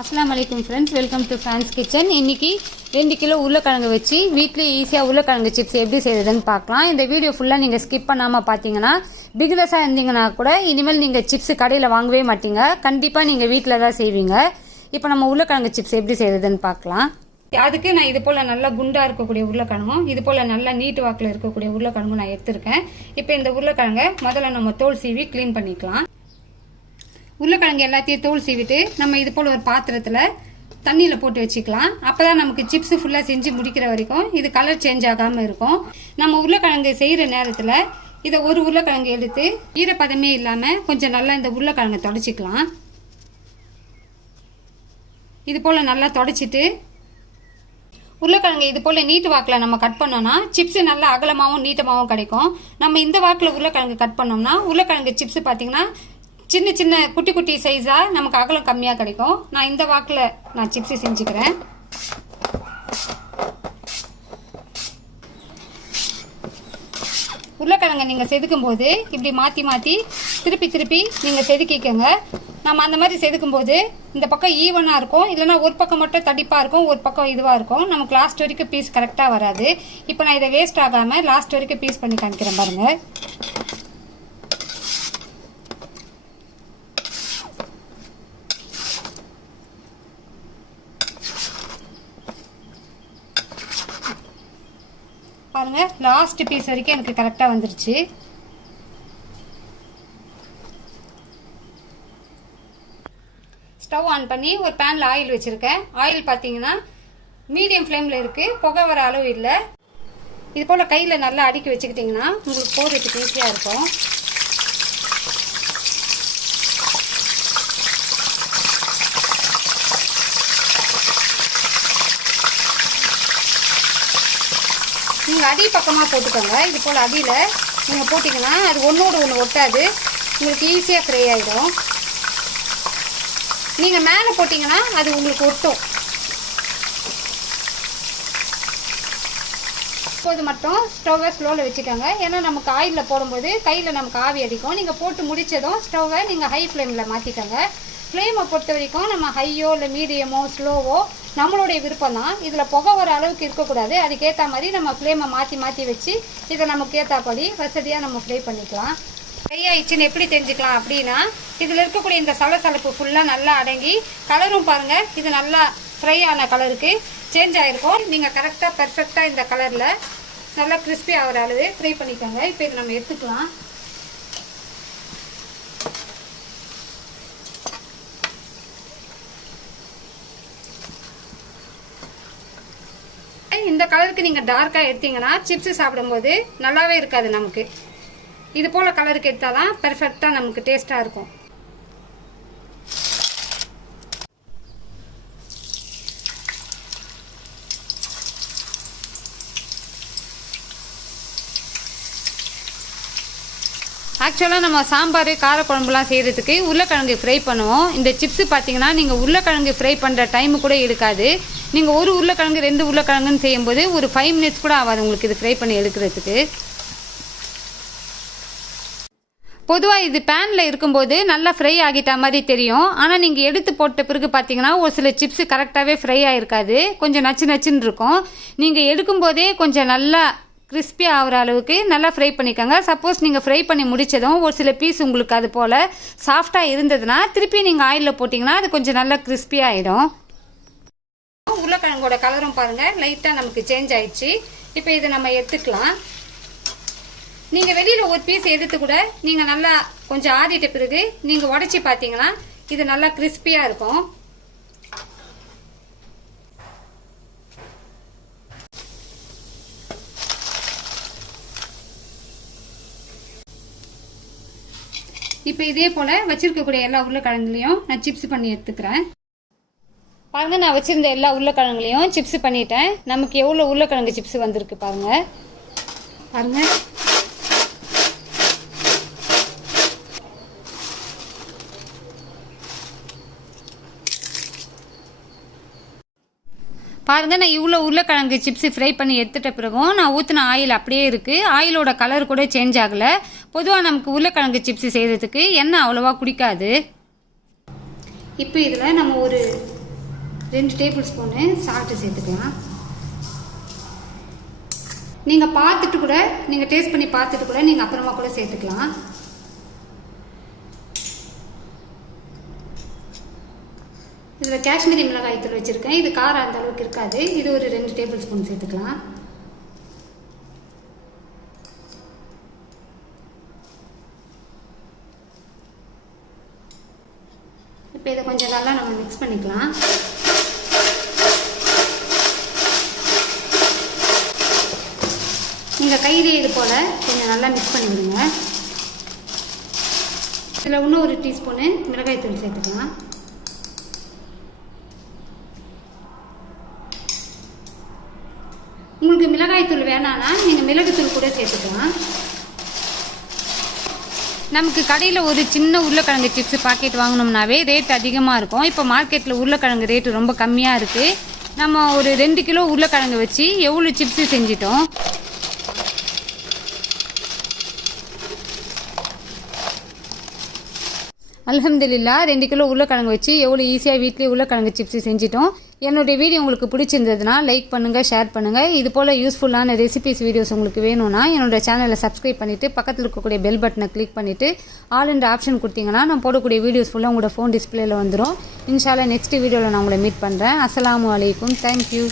அஸ்லாம் வலைக்கம் friends welcome to France kitchen இன்றைக்கி ரெண்டு கிலோ உருளைக்கிழங்கு வச்சு வீட்லேயே ஈஸியாக உருளைக்கிழங்கு சிப்ஸ் எப்படி செய்கிறதுன்னு பார்க்கலாம். இந்த வீடியோ ஃபுல்லாக நீங்கள் ஸ்கிப் பண்ணாமல் பார்த்தீங்கன்னா பிகினஸாக இருந்தீங்கன்னா கூட இனிமேல் நீங்கள் சிப்ஸ் கடையில் வாங்கவே மாட்டீங்க. கண்டிப்பாக நீங்கள் வீட்டில் தான் செய்வீங்க. இப்போ நம்ம உருளைக்கிழங்கு சிப்ஸ் எப்படி செய்யுதுன்னு பார்க்கலாம். அதுக்கு நான் இது போல் நல்லா குண்டாக இருக்கக்கூடிய உருளைக்கிழங்கும் இது போல் நல்லா நீட்டு வாக்கில் இருக்கக்கூடிய உருளைக்கிழங்கும் நான் எடுத்திருக்கேன். இப்போ இந்த உருளைக்கிழங்கை முதல்ல நம்ம தோல் சீவி க்ளீன் பண்ணிக்கலாம். உருளைக்கிழங்கு எல்லாத்தையும் தோல் சீவிட்டு நம்ம இது போல் ஒரு பாத்திரத்தில் தண்ணியில் போட்டு வச்சுக்கலாம். அப்போ தான் நமக்கு சிப்ஸ் ஃபுல்லாக செஞ்சு முடிக்கிற வரைக்கும் இது கலர் சேஞ்ச் ஆகாமல் இருக்கும். நம்ம உருளைக்கிழங்கு செய்கிற நேரத்தில் இதை ஒரு உருளைக்கிழங்கு எடுத்து ஈரப்பதமே இல்லாமல் கொஞ்சம் நல்லா இந்த உருளைக்கிழங்கை தொடச்சிக்கலாம். இது போல் நல்லா தொடச்சிட்டு உருளைக்கிழங்கு இது போல் நீட்டு வாக்கில் நம்ம கட் பண்ணோம்னா சிப்ஸ் நல்லா அகலமாகவும் நீட்டமாகவும் கிடைக்கும். நம்ம இந்த வாக்கில் உருளைக்கிழங்கு கட் பண்ணோம்னா உருளைக்கிழங்கு சிப்ஸ் பார்த்திங்கன்னா சின்ன சின்ன குட்டி குட்டி சைஸாக நமக்கு அகலம் கம்மியாக கிடைக்கும். நான் இந்த வாக்கில் நான் சிப்ஸ் செஞ்சுக்கிறேன். உருளைக்கிழங்க நீங்கள் செதுக்கும் போது இப்படி மாற்றி மாற்றி திருப்பி திருப்பி நீங்கள் செதுக்கிக்கோங்க. நம்ம அந்த மாதிரி செதுக்கும் போது இந்த பக்கம் ஈவனாக இருக்கும். இல்லைனா ஒரு பக்கம் மட்டும் தடிப்பாக இருக்கும் ஒரு பக்கம் இதுவாக இருக்கும். நமக்கு லாஸ்ட் வரைக்கும் பீஸ் கரெக்டாக வராது. இப்போ நான் இதை வேஸ்ட் ஆகாமல் லாஸ்ட் வரைக்கும் பீஸ் பண்ணி காமிக்கிறேன் பாருங்கள் பாருங்க லாஸ்ட் பீஸ் வரைக்கும் எனக்கு கரெக்டாக வந்துருச்சு. ஸ்டவ் ஆன் பண்ணி ஒரு பேனில் ஆயில் வச்சுருக்கேன். ஆயில் பார்த்தீங்கன்னா மீடியம் ஃப்ளேமில் இருக்குது புகை வர அளவு இல்லை. இது போல் கையில் நல்லா அடுக்கி வச்சுக்கிட்டிங்கன்னா உங்களுக்கு போடுறதுக்கு ஈஸியாக இருக்கும். நீங்கள் அடி பக்கமாக போட்டுக்கோங்க. இது போல் அடியில் நீங்கள் போட்டிங்கன்னா அது ஒன்றோடு ஒன்று ஒட்டாது. உங்களுக்கு ஈஸியாக ஃப்ரை ஆகிடும் நீங்கள் மேலே போட்டிங்கன்னா அது உங்களுக்கு ஒட்டும். இப்போது மட்டும் ஸ்டவ்வை ஸ்லோவில் வச்சுக்கோங்க. ஏன்னா நமக்கு ஆயிலில் போடும்போது கையில் நமக்கு ஆவி அடிக்கும். நீங்கள் போட்டு முடித்ததும் ஸ்டவ்வை நீங்கள் ஹை ஃப்ளேமில் மாற்றிக்கோங்க ஃப்ளேமை பொறுத்த வரைக்கும் நம்ம ஹையோ இல்லை மீடியமோ ஸ்லோவோ நம்மளுடைய விருப்பம் தான் இதில் புகை வர அளவுக்கு இருக்கக்கூடாது. அதுக்கேற்ற மாதிரி நம்ம ஃப்ளேமை மாற்றி மாற்றி வச்சு இதை நமக்கு ஏற்றபடி வசதியாக நம்ம ஃப்ரை பண்ணிக்கலாம். ஃப்ரை ஆயிடுச்சுன்னு எப்படி தெரிஞ்சுக்கலாம் அப்படின்னா இதில் இருக்கக்கூடிய இந்த சலசலப்பு ஃபுல்லாக நல்லா அடங்கி கலரும் பாருங்கள் இது நல்லா ஃப்ரை ஆன கலருக்கு சேஞ்ச் ஆகிருக்கும் நீங்கள் கரெக்டாக பர்ஃபெக்டாக இந்த கலரில் நல்லா கிறிஸ்பி ஆகிற அளவு ஃப்ரை பண்ணிக்கோங்க. இப்போ இதை நம்ம எடுத்துக்கலாம் இந்த கலருக்கு நீங்கள் டார்க்காக எடுத்தீங்கன்னா சிப்ஸு சாப்பிடும்போது நல்லாவே இருக்காது நமக்கு. இது போல் கலருக்கு எடுத்தால் தான் பெர்ஃபெக்டாக நமக்கு டேஸ்ட்டாக இருக்கும். ஆக்சுவலாக நம்ம சாம்பார் காரக்குழம்புலாம் செய்கிறதுக்கு உருளைக்கிழங்கு ஃப்ரை பண்ணுவோம். இந்த சிப்ஸு பார்த்தீங்கன்னா நீங்கள் உருளைக்கிழங்கு ஃப்ரை பண்ணுற டைமு கூட எடுக்காது. நீங்கள் ஒரு உருளைக்கிழங்கு ரெண்டு உருளைக்கிழங்குன்னு செய்யும்போது ஒரு ஃபைவ் மினிட்ஸ் கூட ஆகாது உங்களுக்கு இது ஃப்ரை பண்ணி எடுக்கிறதுக்கு. பொதுவாக இது பேனில் இருக்கும்போது நல்லா ஃப்ரை ஆகிட்ட மாதிரி தெரியும். ஆனால் நீங்கள் எடுத்து போட்ட பிறகு பார்த்தீங்கன்னா ஒரு சில சிப்ஸு கரெக்டாகவே ஃப்ரை ஆகிருக்காது கொஞ்சம் நச்சு நச்சுன்னு இருக்கும். நீங்கள் எடுக்கும்போதே கொஞ்சம் நல்லா கிறிஸ்பி ஆகிற அளவுக்கு நல்லா ஃப்ரை பண்ணிக்கோங்க. சப்போஸ் நீங்கள் ஃப்ரை பண்ணி முடித்ததும் ஒரு சில பீஸ் உங்களுக்கு அது போல் சாஃப்டாக இருந்ததுன்னா திருப்பி நீங்கள் ஆயிலில் போட்டிங்கன்னா அது கொஞ்சம் நல்லா கிறிஸ்பி ஆகிடும் உருளைக்கிழங்கோட கலரும் பாருங்கள் லைட்டாக நமக்கு சேஞ்ச் ஆயிடுச்சு. இப்போ இதை நம்ம எடுத்துக்கலாம். நீங்கள் வெளியில் ஒரு பீஸ் எடுத்து கூட நீங்கள் நல்லா கொஞ்சம் ஆறிட்ட பிறகு நீங்கள் உடச்சி பார்த்தீங்கன்னா இது நல்லா கிறிஸ்பியாக இருக்கும். இப்போ இதே போல் வச்சிருக்கக்கூடிய எல்லா உருளைக்கிழங்குலையும் நான் சிப்ஸ் பண்ணி எடுத்துக்கிறேன். பாருங்க நான் வச்சிருந்த எல்லா உருளைக்கிழங்குலையும் சிப்ஸ் பண்ணிட்டேன். நமக்கு எவ்வளோ உருளைக்கிழங்கு சிப்ஸ் வந்திருக்கு பாருங்க. பாருங்க. பாருங்க நான் இவ்வளோ உருளைக்கிழங்கு சிப்ஸ் ஃப்ரை பண்ணி எடுத்துட்ட பிறகும் நான் ஊற்றின ஆயில் அப்படியே இருக்குது ஆயிலோட கலர் கூட சேஞ்ச் ஆகலை. பொதுவாக நமக்கு உருளைக்கிழங்கு சிப்ஸ் செய்கிறதுக்கு எண்ணெய் அவ்வளோவா குடிக்காது. இப்போ இதில் நம்ம ஒரு ரெண்டு டேபிள் ஸ்பூனு சால்ட்டு சேர்த்துக்கலாம். நீங்கள் பார்த்துட்டு கூட நீங்கள் டேஸ்ட் பண்ணி பார்த்துட்டு கூட நீங்கள் அப்புறமா கூட சேர்த்துக்கலாம். இதில் காஷ்மீரி மிளகாய் தூள் வச்சுருக்கேன். இது காரம் அந்த அளவுக்கு இருக்காது. இது ஒரு ரெண்டு டேபிள் ஸ்பூன் சேர்த்துக்கலாம். இப்போ இதை கொஞ்சம் நல்லா நம்ம மிக்ஸ் பண்ணிக்கலாம். நீங்கள் கையிலே இது போல் கொஞ்சம் நல்லா மிக்ஸ் பண்ணி விடுங்க இதில் இன்னும் ஒரு டீஸ்பூனு மிளகாய் தூள் சேர்த்துக்கலாம். உங்களுக்கு மிளகாய் தூள் வேணான்னா நீங்கள் மிளகுத்தூள் கூட சேர்த்துக்கலாம். நமக்கு கடையில் ஒரு சின்ன உருளைக்கிழங்கு சிப்ஸ் பாக்கெட் வாங்கினோம்னாவே ரேட் அதிகமாக இருக்கும். இப்போ மார்க்கெட்டில் உருளைக்கிழங்கு ரேட்டு ரொம்ப கம்மியாக இருக்குது நம்ம ஒரு ரெண்டு கிலோ உருளைக்கிழங்கு வச்சு எவ்வளோ சிப்ஸு செஞ்சிட்டோம்? அலமதுல்லா ரெண்டு கிலோ உருளைக்கிழங்கு வச்சு எவ்வளோ ஈஸியாக வீட்லேயே உருளைக்கிழங்கு சிப்ஸ் செஞ்சிட்டோம். என்னுடைய வீடியோ உங்களுக்கு பிடிச்சிருந்ததுன்னா லைக் பண்ணுங்கள் ஷேர் பண்ணுங்கள் இது போல் யூஸ்ஃபுல்லான ரெசிபிஸ் வீடியோஸ் உங்களுக்கு வேணும்னா என்னோட சேனலை சப்ஸ்கிரைப் பண்ணிவிட்டு பக்கத்தில் இருக்கக்கூடிய பெல் பட்டனை கிளிக் பண்ணிவிட்டு ஆல் என்ற ஆப்ஷன் கொடுத்தீங்கன்னா நான் போடக்கூடிய வீடியோஸ் ஃபுல்லாக உங்களோட ஃபோன் டிஸ்பிளேயில் வந்துடும் இன்ஷால்லா நெக்ஸ்ட் வீடியோவில் நான் உங்களை மீட் பண்ணுறேன் அஸ்லாம் அலைக்கும். தேங்க்யூ